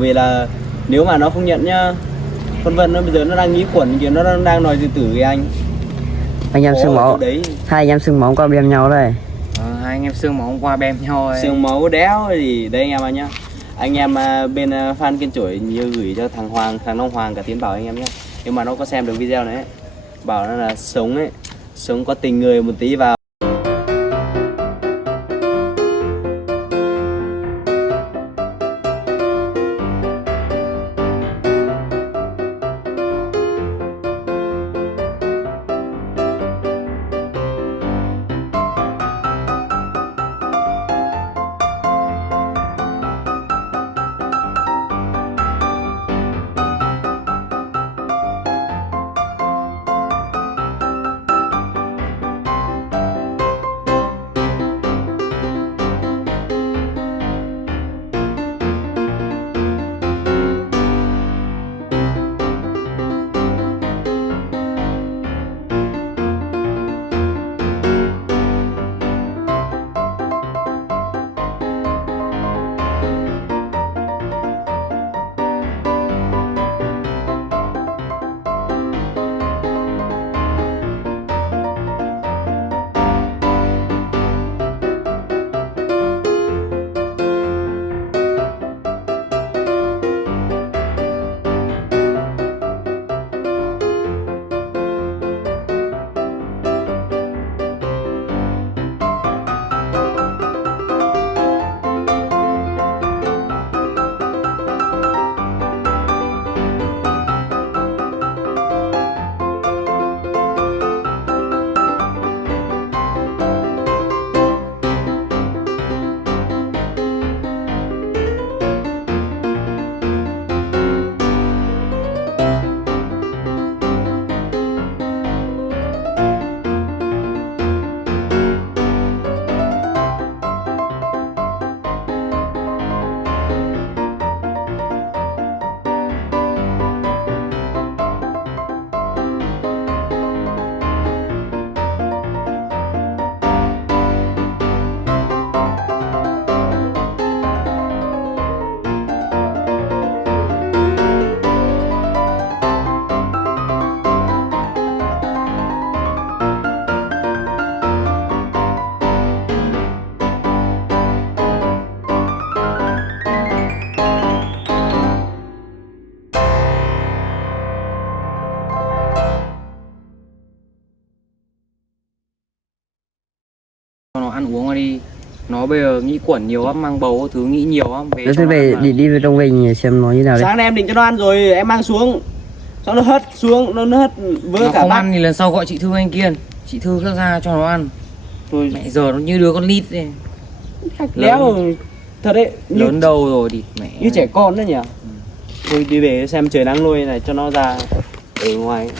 Vì là nếu mà nó không nhận nhá, con Vân nó bây giờ nó đang nghĩ quẩn kìa, nó đang nói từ từ với anh. Anh em xương máu đấy. Hai anh em xương máu qua bem nhau đây. Hai anh em xương máu hôm qua bem nhau ấy. Xương máu đéo gì đây anh em ạ nhá. Anh em bên fan Kiên Chổi như gửi cho thằng Hoàng, thằng Long Hoàng cả Tiến bảo anh em nhé. Nhưng mà nó có xem được video này ấy, bảo nó là sống ấy, sống có tình người một tí vào. Nó ăn uống đi, nó bây giờ nghĩ quẩn nhiều lắm, mang bầu thứ nghĩ nhiều lắm. Thế về đi về trong mình xem nó như nào đấy. Sáng nay em định cho nó ăn rồi em mang xuống, xong nó hất xuống, nó hất với nó cả không bác. ăn thì lần sau gọi chị Thư anh Kiên, chị Thư cắt ra cho nó ăn. Thôi Mẹ giờ nó như đứa con nít này. đéo thật đấy, như, Lớn đầu rồi thì mẹ như trẻ con đấy nhỉ. Thôi đi về xem trời nắng nuôi này cho nó ra ở ngoài.